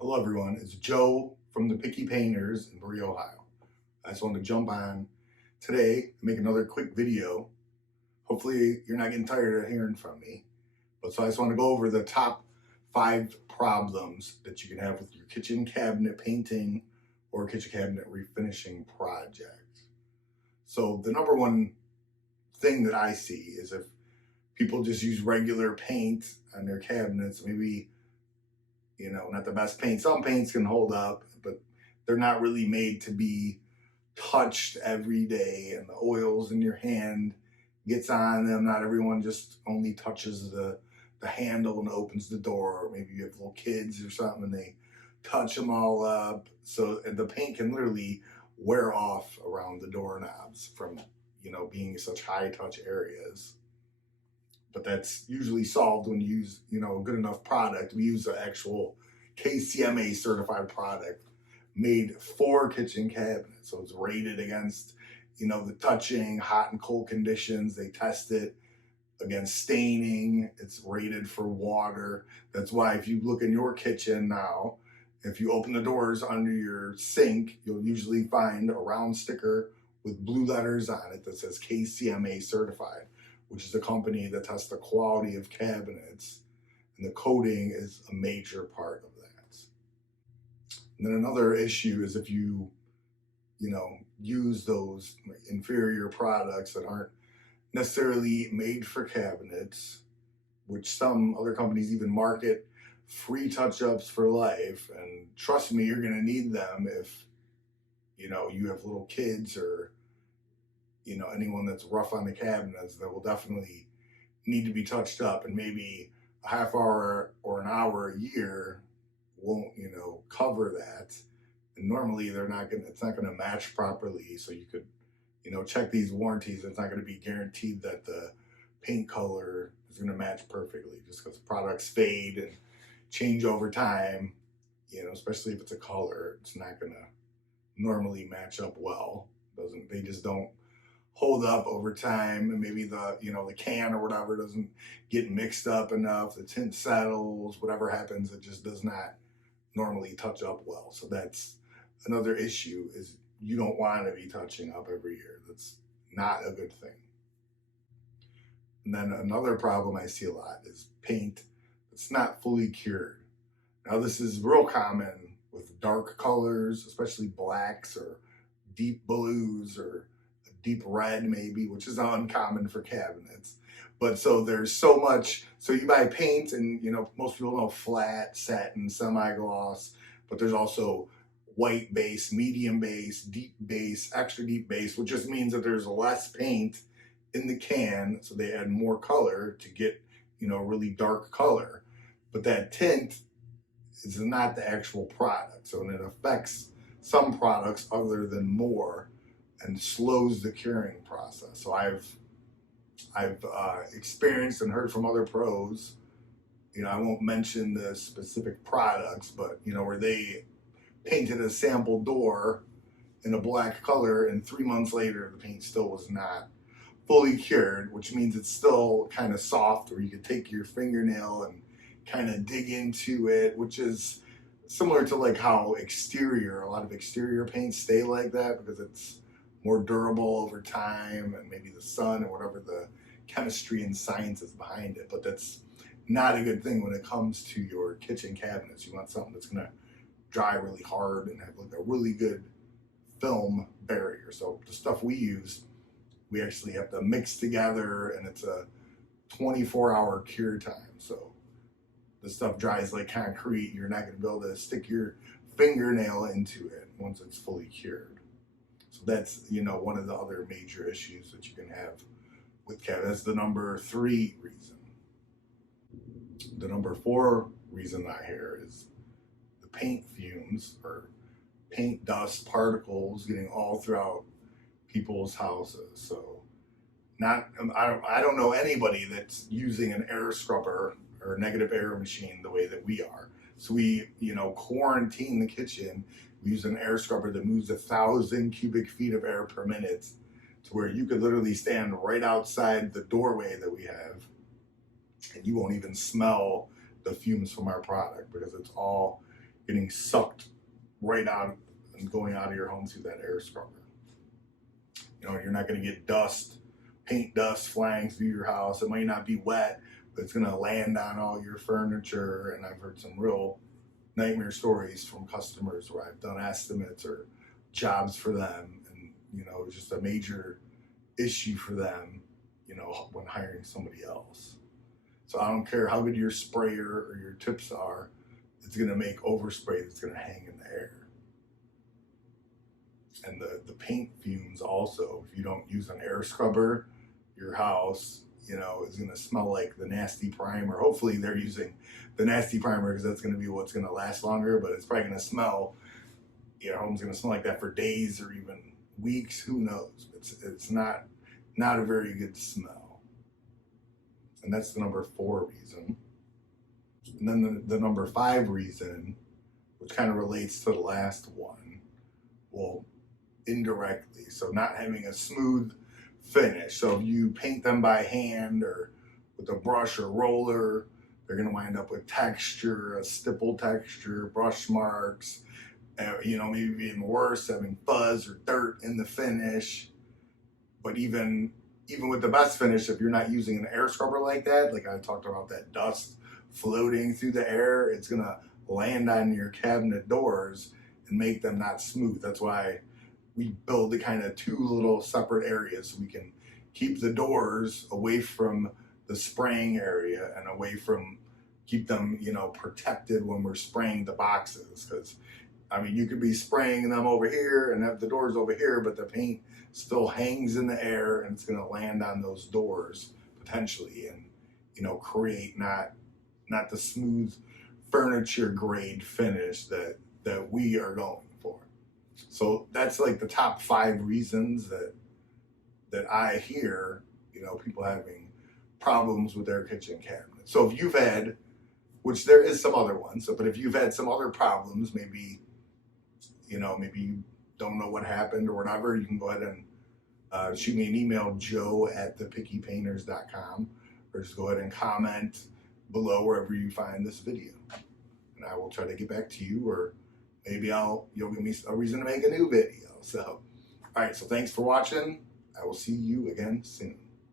Hello everyone, it's Joe from the Picky Painters in Berea, Ohio. I just wanted to jump on today and make another quick video. Hopefully you're not getting tired of hearing from me. But so I just want to go over the top 5 problems that you can have with your kitchen cabinet painting or kitchen cabinet refinishing project. So the number one thing that I see is if people just use regular paint on their cabinets, maybe not the best paint. Some paints can hold up, but they're not really made to be touched every day, and the oils in your hand gets on them. Not everyone just only touches the handle and opens the door. Or maybe you have little kids or something and they touch them all up. So the paint can literally wear off around the doorknobs from being such high touch areas. But that's usually solved when you use, a good enough product. We use an actual KCMA certified product made for kitchen cabinets. So it's rated against, the touching, hot and cold conditions. They test it against staining. It's rated for water. That's why if you look in your kitchen now, if you open the doors under your sink, you'll usually find a round sticker with blue letters on it that says KCMA certified, which is a company that tests the quality of cabinets, and the coating is a major part of that. And then another issue is if you use those inferior products that aren't necessarily made for cabinets, which some other companies even market free touch-ups for life. And trust me, you're gonna need them if you have little kids or anyone that's rough on the cabinets. That will definitely need to be touched up, and maybe a half hour or an hour a year won't cover that. And normally it's not gonna match properly. So you could check these warranties. It's not going to be guaranteed that the paint color is going to match perfectly, just because products fade and change over time. Especially if it's a color, it's not going to normally match up well. They just don't hold up over time, and maybe the can or whatever doesn't get mixed up enough. The tint settles, whatever happens, it just does not normally touch up well. So that's another issue, is you don't want to be touching up every year. That's not a good thing. And then another problem I see a lot is paint that's not fully cured. Now this is real common with dark colors, especially blacks or deep blues or a deep red maybe, which is uncommon for cabinets. But so there's so much, so you buy paint and most people know flat, satin, semi-gloss, but there's also white base, medium base, deep base, extra deep base, which just means that there's less paint in the can, so they add more color to get really dark color. But that tint is not the actual product, so it affects some products other than more and slows the curing process. So I've experienced and heard from other pros, I won't mention the specific products, but where they painted a sample door in a black color, and 3 months later the paint still was not fully cured, which means it's still kind of soft, where you could take your fingernail and kind of dig into it, which is similar to like how a lot of exterior paints stay like that, because it's more durable over time, and maybe the sun and whatever the chemistry and science is behind it. But that's not a good thing when it comes to your kitchen cabinets. You want something that's going to dry really hard and have like a really good film barrier. So the stuff we use, we actually have to mix together, and it's a 24-hour cure time. So the stuff dries like concrete. You're not going to be able to stick your fingernail into it once it's fully cured. So that's one of the other major issues that you can have with cabinets. That's the number 3 reason. The number 4 reason I hear is paint fumes or paint dust particles getting all throughout people's houses. So I don't know anybody that's using an air scrubber or a negative air machine the way that we are. So we quarantine the kitchen. We use an air scrubber that moves 1,000 cubic feet of air per minute, to where you could literally stand right outside the doorway that we have, and you won't even smell the fumes from our product, because it's all getting sucked right out and going out of your home through that air scrubber. You know, you're not going to get dust, paint dust flying through your house. It might not be wet, but it's going to land on all your furniture. And I've heard some real nightmare stories from customers where I've done estimates or jobs for them, and you know, it's just a major issue for them, you know, when hiring somebody else. So I don't care how good your sprayer or your tips are, it's going to make overspray that's going to hang in the air. And the paint fumes also, if you don't use an air scrubber, your house, you know, is going to smell like the nasty primer. Hopefully they're using the nasty primer because that's going to be what's going to last longer, but it's probably going to smell, your home's going to smell like that for days or even weeks. Who knows? It's not a very good smell. And that's the number 4 reason. And then the number 5 reason, which kind of relates to the last one, well, indirectly. So not having a smooth finish. So if you paint them by hand or with a brush or roller, they're going to wind up with texture, a stipple texture, brush marks, you know, maybe even worse, having fuzz or dirt in the finish. But even with the best finish, if you're not using an air scrubber like that, like I talked about, that dust floating through the air, it's going to land on your cabinet doors and make them not smooth. That's why we build the kind of 2 little separate areas so we can keep the doors away from the spraying area and away from, keep them, you know, protected when we're spraying the boxes. Because I mean, you could be spraying them over here and have the doors over here, but the paint still hangs in the air and it's going to land on those doors potentially, and you know, create not the smooth furniture grade finish that we are going for. So that's like the top 5 reasons that I hear, you know, people having problems with their kitchen cabinet. So if you've had, which there is some other ones, but if you've had some other problems, maybe, you know, maybe you don't know what happened or whatever, you can go ahead and shoot me an email, joe@thepickypainters.com, or just go ahead and comment below wherever you find this video. And I will try to get back to you, or maybe you'll give me a reason to make a new video. So, all right, so thanks for watching. I will see you again soon.